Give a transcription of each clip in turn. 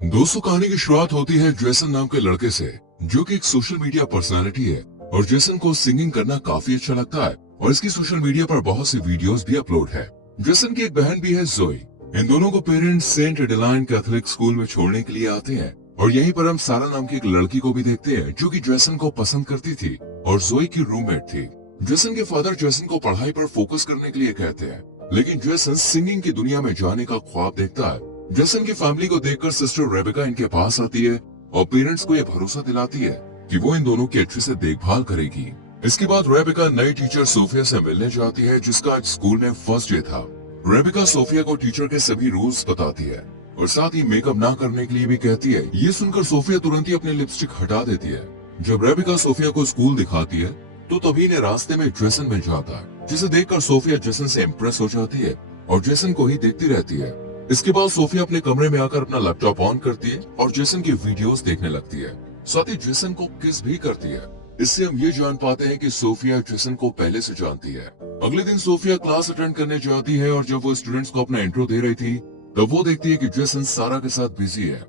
दोस्तों, कहानी की शुरुआत होती है जेसन नाम के लड़के से, जो कि एक सोशल मीडिया पर्सनालिटी है। और जेसन को सिंगिंग करना काफी अच्छा लगता है और इसकी सोशल मीडिया पर बहुत सी वीडियोस भी अपलोड है। जेसन की एक बहन भी है, जोई। इन दोनों को parents Saint Adeline Catholic school में छोड़ने के लिए आते हैं और यहीं पर हम सारा नाम की एक लड़की को भी देखते हैं, जो कि जेसन को पसंद करती थी और जोई की रूममेट थी। जेसन के फादर जेसन को पढ़ाई पर फोकस करने के लिए कहते हैं, लेकिन जेसन सिंगिंग की दुनिया में जाने का ख्वाब देखता है। जेसन की फैमिली को देखकर सिस्टर रेबेका इनके पास आती है और पेरेंट्स को यह भरोसा दिलाती है कि वो इन दोनों की अच्छे से देखभाल करेगी। इसके बाद रेबेका नई टीचर सोफिया से मिलने जाती है, जिसका आज स्कूल में फर्स्ट डे था। रेबेका सोफिया को टीचर के सभी रूल्स बताती है और साथ ही मेकअप ना करने के लिए भी कहती है। ये सुनकर सोफिया तुरंत ही अपनी लिपस्टिक हटा देती है। जब रेबेका सोफिया को स्कूल दिखाती है तो तभी इन्हें रास्ते में जेसन मिल जाता है, जिसे देखकर सोफिया जेसन से इम्प्रेस हो जाती है और जेसन को ही देखती रहती है। इसके बाद सोफिया अपने कमरे में आकर अपना लैपटॉप ऑन करती है और जेसन की वीडियोस देखने लगती है। साथ ही जेसन को किस भी करती है। इससे हम ये जान पाते हैं कि सोफिया जेसन को पहले से जानती है। अगले दिन सोफिया क्लास अटेंड करने जाती है और जब वो स्टूडेंट्स को अपना इंट्रो दे रही थी, तब वो देखती है कि जेसन सारा के साथ बिजी है।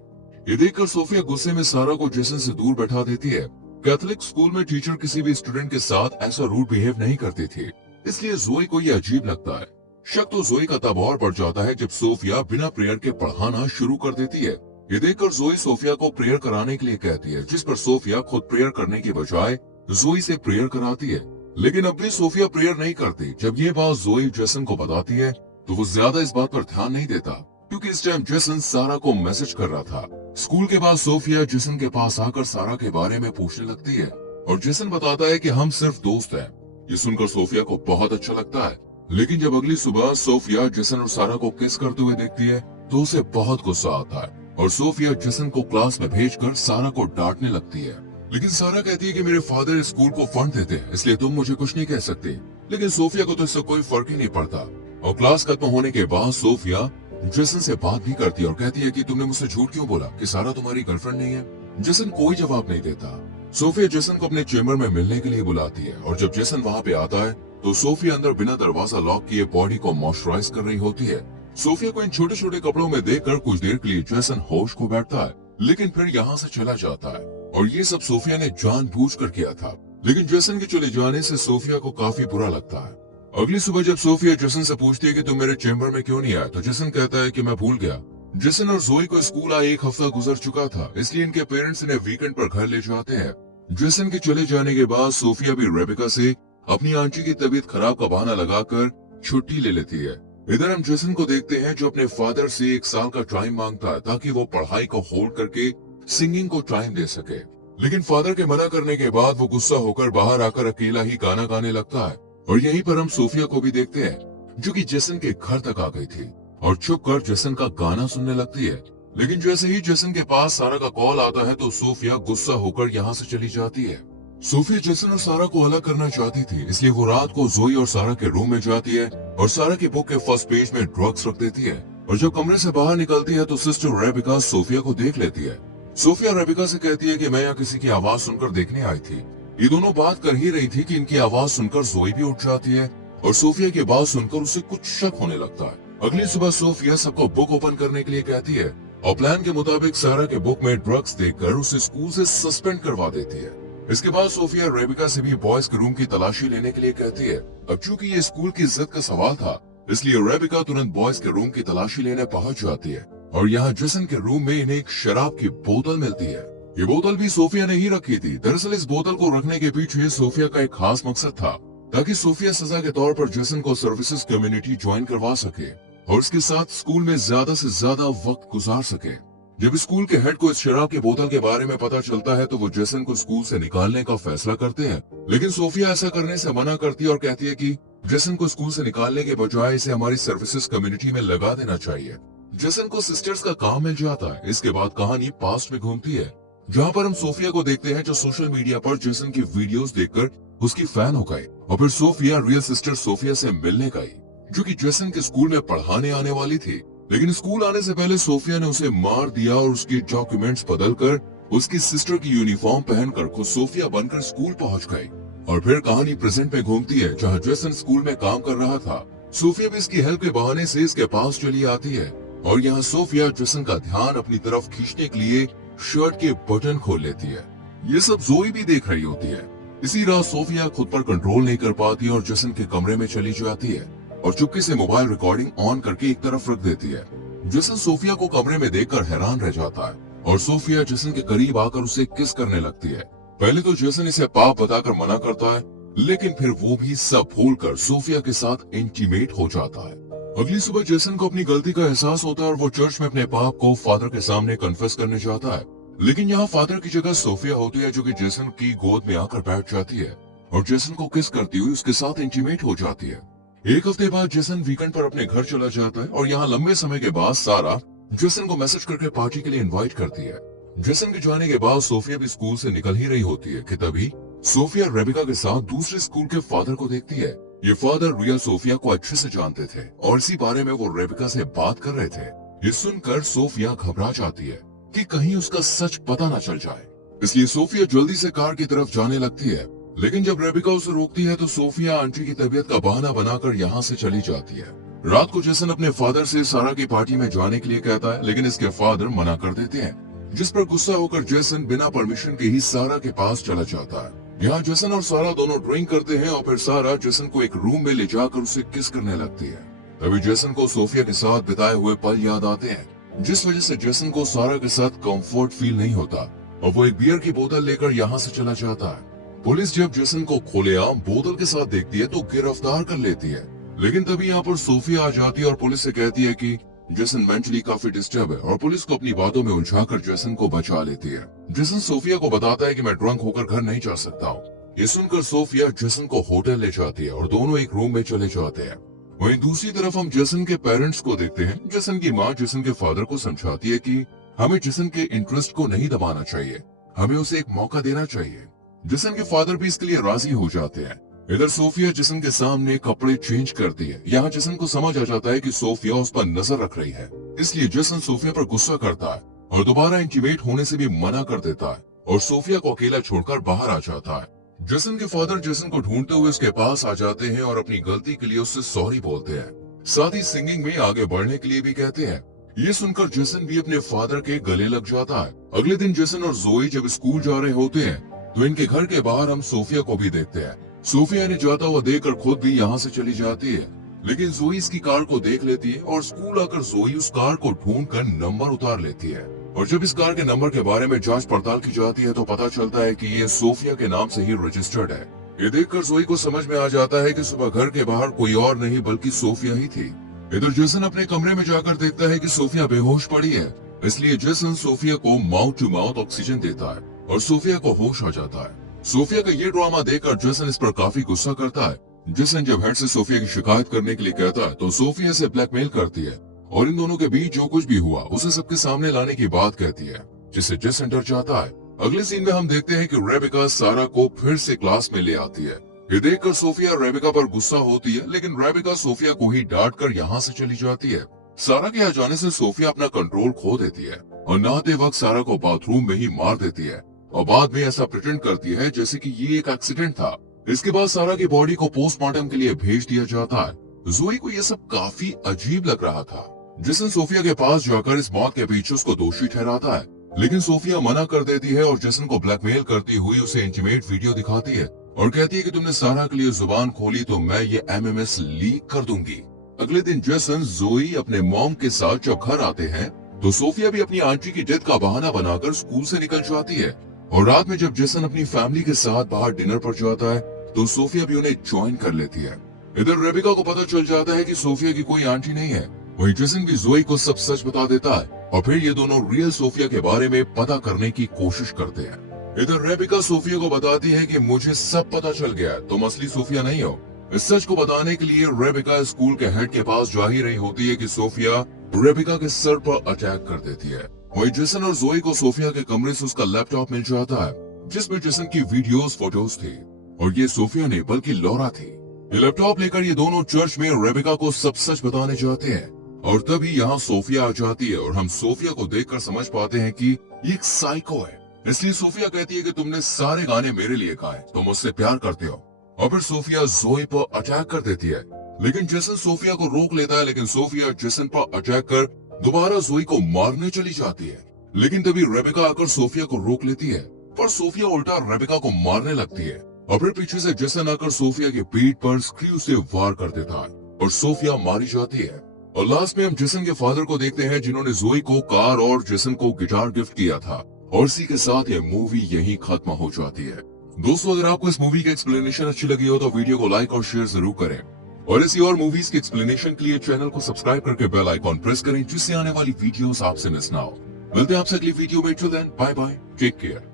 ये देखकर सोफिया गुस्से में सारा को जेसन से दूर बैठा देती है। कैथोलिक स्कूल में टीचर किसी भी स्टूडेंट के साथ ऐसा रूड बिहेव नहीं करती थी, इसलिए जोई को ये अजीब लगता है। शक तो जोई का तब और बढ़ जाता है जब सोफिया बिना प्रेयर के पढ़ाना शुरू कर देती है। ये देखकर जोई सोफिया को प्रेयर कराने के लिए कहती है, जिस पर सोफिया खुद प्रेयर करने की बजाय जोई से प्रेयर कराती है। लेकिन अब भी सोफिया प्रेयर नहीं करती। जब ये बात जोई जेसन को बताती है तो वो ज्यादा इस बात पर ध्यान नहीं देता, क्योंकि इस टाइम जेसन सारा को मैसेज कर रहा था। स्कूल के बाद सोफिया जेसन के पास आकर सारा के बारे में पूछने लगती है और जेसन बताता है कि हम सिर्फ दोस्त हैं। ये सुनकर सोफिया को बहुत अच्छा लगता है। लेकिन जब अगली सुबह सोफिया जेसन और सारा को किस करते हुए देखती है तो उसे बहुत गुस्सा आता है और सोफिया जेसन को क्लास में भेजकर सारा को डांटने लगती है। लेकिन सारा कहती है कि मेरे फादर स्कूल को फंड देते हैं, इसलिए तुम मुझे कुछ नहीं कह सकते। लेकिन सोफिया को तो इससे कोई फर्क ही नहीं पड़ता और क्लास खत्म होने के बाद सोफिया जेसन से बात भी करती है और कहती है कि तुमने मुझसे झूठ क्यों बोला कि सारा तुम्हारी गर्लफ्रेंड नहीं है। जेसन कोई जवाब नहीं देता। सोफिया जेसन को अपने चेम्बर में मिलने के लिए बुलाती है और जब जेसन वहाँ पे आता है तो सोफिया अंदर बिना दरवाजा लॉक किए बॉडी को मॉइस्चराइज कर रही होती है। सोफिया को इन छोटे छोटे कपड़ों में देखकर कुछ देर के लिए जेसन होश खो बैठता है, लेकिन फिर यहाँ से चला जाता है और ये सब सोफिया ने जानबूझकर किया था। लेकिन जेसन के चले जाने से सोफिया को काफी बुरा लगता है। अगली सुबह जब सोफिया जेसन से पूछती है कि तुम मेरे चेम्बर में क्यों नहीं आया, तो जेसन कहता है कि मैं भूल गया। जेसन और जोई को स्कूल आए 1 हफ्ता गुजर चुका था, इसलिए इनके पेरेंट्स इन्हें वीकेंड पर घर ले जाते हैं। जेसन के चले जाने के बाद सोफिया भी रेबेका से अपनी आंटी की तबीयत खराब का बहाना लगाकर छुट्टी ले लेती है। इधर हम जेसन को देखते हैं, जो अपने फादर से 1 साल का टाइम मांगता है ताकि वो पढ़ाई को होल्ड करके सिंगिंग को टाइम दे सके। लेकिन फादर के मना करने के बाद वो गुस्सा होकर बाहर आकर अकेला ही गाना गाने लगता है। और यहीं पर हम सोफिया को भी देखते हैं, जो कि जेसन के घर तक आ गई थी और चुप कर जेसन का गाना सुनने लगती है। लेकिन जैसे ही जेसन के पास सारा का कॉल आता है तो सोफिया गुस्सा होकर यहाँ से चली जाती है। सोफिया जेसन और सारा को अलग करना चाहती थी, इसलिए वो रात को जोई और सारा के रूम में जाती है और सारा की बुक के फर्स्ट पेज में ड्रग्स रख देती है। और जब कमरे से बाहर निकलती है तो सिस्टर रेबिका सोफिया को देख लेती है। सोफिया रेबिका से कहती है कि मैं यहाँ किसी की आवाज सुनकर देखने आई थी। ये दोनों बात कर ही रही थी कि इनकी आवाज सुनकर जोई भी उठ जाती है और सोफिया की बात सुनकर उसे कुछ शक होने लगता है। अगली सुबह सोफिया सबको बुक ओपन करने के लिए कहती है और प्लान के मुताबिक सारा के बुक में ड्रग्स देखकर उसे स्कूल से सस्पेंड करवा देती है। इसके बाद सोफिया रेबिका से भी बॉयज के रूम की तलाशी लेने के लिए कहती है। अब चूंकि ये स्कूल की इज्जत का सवाल था, इसलिए रेबिका तुरंत बॉयज के रूम की तलाशी लेने पहुंच जाती है और यहाँ जेसन के रूम में इन्हें एक शराब की बोतल मिलती है। ये बोतल भी सोफिया ने ही रखी थी। दरअसल इस बोतल को रखने के पीछे सोफिया का एक खास मकसद था, ताकि सोफिया सजा के तौर पर जेसन को सर्विसेज कम्युनिटी ज्वाइन करवा सके और इसके साथ स्कूल में ज्यादा से ज्यादा वक्त गुजार सके। जब स्कूल के हेड को इस शराब की बोतल के बारे में पता चलता है तो वो जेसन को स्कूल से निकालने का फैसला करते हैं। लेकिन सोफिया ऐसा करने से मना करती है और कहती है कि जेसन को स्कूल से निकालने के बजाय इसे हमारी सर्विसेज कम्युनिटी में लगा देना चाहिए। जेसन को सिस्टर्स का काम मिल जाता है। इसके बाद कहानी पास्ट में घूमती है, जहाँ पर हम सोफिया को देखते हैं, जो सोशल मीडिया पर जेसन की वीडियोस देखकर उसकी फैन हो गई और फिर सोफिया रियल सिस्टर सोफिया से मिलने गई, जो कि जेसन के स्कूल में पढ़ाने आने वाली थी। लेकिन स्कूल आने से पहले सोफिया ने उसे मार दिया और उसके डॉक्यूमेंट्स बदलकर उसकी सिस्टर की यूनिफॉर्म पहनकर खुद सोफिया बनकर स्कूल पहुंच गई। और फिर कहानी प्रेजेंट में घूमती है, जहाँ जेसन स्कूल में काम कर रहा था। सोफिया भी इसकी हेल्प के बहाने से इसके पास चली आती है और यहाँ सोफिया जेसन का ध्यान अपनी तरफ खींचने के लिए शर्ट के बटन खोल लेती है। ये सब जोई भी देख रही होती है। इसी रात सोफिया खुद पर कंट्रोल नहीं कर पाती और जेसन के कमरे में चली जाती है और चुपके से मोबाइल रिकॉर्डिंग ऑन करके एक तरफ रख देती है। जेसन सोफिया को कमरे में देखकर हैरान रह जाता है और सोफिया जेसन के करीब आकर उसे किस करने लगती है। पहले तो जेसन इसे पाप बताकर मना करता है, लेकिन फिर वो भी सब भूलकर सोफिया के साथ इंटीमेट हो जाता है। अगली सुबह जेसन को अपनी गलती का एहसास होता है और वो चर्च में अपने पाप को फादर के सामने कन्फेस करने जाता है। लेकिन यहाँ फादर की जगह सोफिया होती है, जो कि जेसन की गोद में आकर बैठ जाती है और जेसन को किस करती हुई उसके साथ इंटीमेट हो जाती है। एक हफ्ते बाद जेसन वीकेंड पर अपने घर चला जाता है और यहाँ लंबे समय के बाद सारा जेसन को मैसेज करके पार्टी के लिए इनवाइट करती है। जेसन के जाने के बाद सोफिया भी स्कूल से निकल ही रही होती है कि तभी सोफिया रेबिका के साथ दूसरे स्कूल के फादर को देखती है। ये फादर रियल सोफिया को अच्छे से जानते थे और इसी बारे में वो रेबिका से बात कर रहे थे। ये सुनकर सोफिया घबरा जाती है कि कहीं उसका सच पता न चल जाए, इसलिए सोफिया जल्दी से कार की तरफ जाने लगती है। लेकिन जब रेबिका उसे रोकती है तो सोफिया आंटी की तबीयत का बहाना बनाकर यहाँ से चली जाती है। रात को जेसन अपने फादर से सारा की पार्टी में जाने के लिए कहता है, लेकिन इसके फादर मना कर देते हैं, जिस पर गुस्सा होकर जेसन बिना परमिशन के ही सारा के पास चला जाता है। यहाँ जेसन और सारा दोनों ड्रिंक करते हैं और फिर सारा जेसन को एक रूम में ले जाकर उसे किस करने लगती है। तभी जेसन को सोफिया के साथ बिताए हुए पल याद आते हैं, जिस वजह से जेसन को सारा के साथ कंफर्ट फील नहीं होता और वो एक बियर की बोतल लेकर यहाँ से चला जाता है। पुलिस जब जेसन को खुलेआम बोतल के साथ देखती है तो गिरफ्तार कर लेती है, लेकिन तभी यहाँ पर सोफिया आ जाती है और पुलिस से कहती है कि जेसन मेंटली काफी डिस्टर्ब है और पुलिस को अपनी बातों में उलझाकर जेसन को बचा लेती है। जेसन सोफिया को बताता है कि मैं ड्रंक होकर घर नहीं जा सकता हूँ। ये सुनकर सोफिया जेसन को होटल ले जाती है और दोनों एक रूम में चले जाते हैं। वहीं दूसरी तरफ हम जेसन के पेरेंट्स को देखते हैं। जेसन की माँ जेसन के फादर को समझाती है कि हमें जेसन के इंटरेस्ट को नहीं दबाना चाहिए, हमें उसे एक मौका देना चाहिए। जेसन के फादर भी इसके लिए राजी हो जाते हैं। इधर सोफिया जेसन के सामने कपड़े चेंज करती है। यहाँ जेसन को समझ आ जाता है कि सोफिया उस पर नजर रख रही है, इसलिए जेसन सोफिया पर गुस्सा करता है और दोबारा इंटीमेट होने से भी मना कर देता है और सोफिया को अकेला छोड़कर बाहर आ जाता है। जेसन के फादर जेसन को ढूंढते हुए उसके पास आ जाते हैं और अपनी गलती के लिए उससे सॉरी बोलते हैं, साथ ही सिंगिंग में आगे बढ़ने के लिए भी कहते हैं। ये सुनकर जेसन भी अपने फादर के गले लग जाता है। अगले दिन जेसन और जोई जब स्कूल जा रहे होते हैं तो इनके घर के बाहर हम सोफिया को भी देखते हैं। सोफिया ने जाता हुआ देखकर खुद भी यहाँ से चली जाती है, लेकिन जोई इसकी कार को देख लेती है और स्कूल आकर जोई उस कार को ढूंढकर नंबर उतार लेती है। और जब इस कार के नंबर के बारे में जांच पड़ताल की जाती है तो पता चलता है कि ये सोफिया के नाम से ही रजिस्टर्ड है। ये देखकर जोई को समझ में आ जाता है कि सुबह घर के बाहर कोई और नहीं बल्कि सोफिया ही थी। इधर जेसन अपने कमरे में जाकर देखता है कि सोफिया बेहोश पड़ी है, इसलिए जेसन सोफिया को माउथ टू माउथ ऑक्सीजन देता है और सोफिया को होश आ जाता है। सोफिया का ये ड्रामा देखकर जेसन इस पर काफी गुस्सा करता है। जेसन जब हेड से सोफिया की शिकायत करने के लिए कहता है तो सोफिया से ब्लैकमेल करती है और इन दोनों के बीच जो कुछ भी हुआ उसे सबके सामने लाने की बात कहती है, जिससे जेसन डर जाता है। अगले सीन में हम देखते हैं कि रेबिका सारा को फिर से क्लास में ले आती है। ये देखकर सोफिया रेबिका पर गुस्सा होती है, लेकिन रेबिका सोफिया को ही डांट कर यहाँ से चली जाती है। सारा के आ जाने से सोफिया अपना कंट्रोल खो देती है और नहाते वक्त सारा को बाथरूम में ही मार देती है और बाद में ऐसा प्रिटेंड करती है जैसे कि ये एक एक्सीडेंट था। इसके बाद सारा की बॉडी को पोस्टमार्टम के लिए भेज दिया जाता है। जोई को यह सब काफी अजीब लग रहा था। जेसन सोफिया के पास जाकर इस मौत के पीछे उसको दोषी ठहराता है, लेकिन सोफिया मना कर देती है और जेसन को ब्लैकमेल करती हुई उसे इंटीमेट वीडियो दिखाती है और कहती है कि तुमने सारा के लिए जुबान खोली तो मैं ये MMS लीक कर दूंगी। अगले दिन जेसन जोई अपने मॉम के साथ जब घर आते हैं तो सोफिया भी अपनी आंटी की डेथ का बहाना बनाकर स्कूल से निकल जाती है और रात में जब जेसन अपनी फैमिली के साथ बाहर डिनर पर जाता है तो सोफिया भी उन्हें ज्वाइन कर लेती है। इधर रेबिका को पता चल जाता है कि सोफिया की कोई आंटी नहीं है। वहीं जेसन भी जोई को सब सच बता देता है और फिर ये दोनों रियल सोफिया के बारे में पता करने की कोशिश करते हैं। इधर रेबिका सोफिया को बताती है कि मुझे सब पता चल गया, तुम असली सोफिया नहीं हो। इस सच को बताने के लिए रेबिका स्कूल के हेड के पास जा ही रही होती है कि सोफिया रेबिका के सर पर अटैक कर देती है। वहीं जेसन और जोई को सोफिया के कमरे से उसका लैपटॉप मिल जाता है, जिसमें जेसन की वीडियोस फोटोज थी और ये सोफिया नहीं बल्कि लॉरा थी। ये लैपटॉप लेकर ये दोनों चर्च में रेबिका को सब सच बताने जाते हैं और तभी यहाँ सोफिया आ जाती है और हम सोफिया को देखकर समझ पाते हैं कि ये एक साइको है। इसलिए सोफिया कहती है कि तुमने सारे गाने मेरे लिए गाए, तुम मुझसे प्यार करते हो। और फिर सोफिया जोई पर अटैक कर देती है, लेकिन जेसन सोफिया को रोक लेता है, लेकिन सोफिया जेसन पर अटैक कर दोबारा जोई को मारने चली जाती है, लेकिन तभी रेबेका आकर सोफिया को रोक लेती है, पर सोफिया उल्टा रेबेका को मारने लगती है और फिर पीछे से जेसन आकर सोफिया की पीठ पर स्क्रू से वार कर देता है और सोफिया मारी जाती है। और लास्ट में हम जेसन के फादर को देखते हैं, जिन्होंने जोई को कार और जेसन को गिटार गिफ्ट किया था। और इसी के साथ ये मूवी यहीं खत्म हो जाती है। दोस्तों, अगर आपको इस मूवी की एक्सप्लेनेशन अच्छी लगी हो तो वीडियो को लाइक और शेयर जरूर करें और ऐसी और मूवीज की एक्सप्लेनेशन के लिए चैनल को सब्सक्राइब करके बेल आइकॉन प्रेस करें, जिससे आने वाली वीडियोस आपसे मिस ना हो। मिलते हैं आपसे अगली वीडियो में। Till then, bye bye, take care.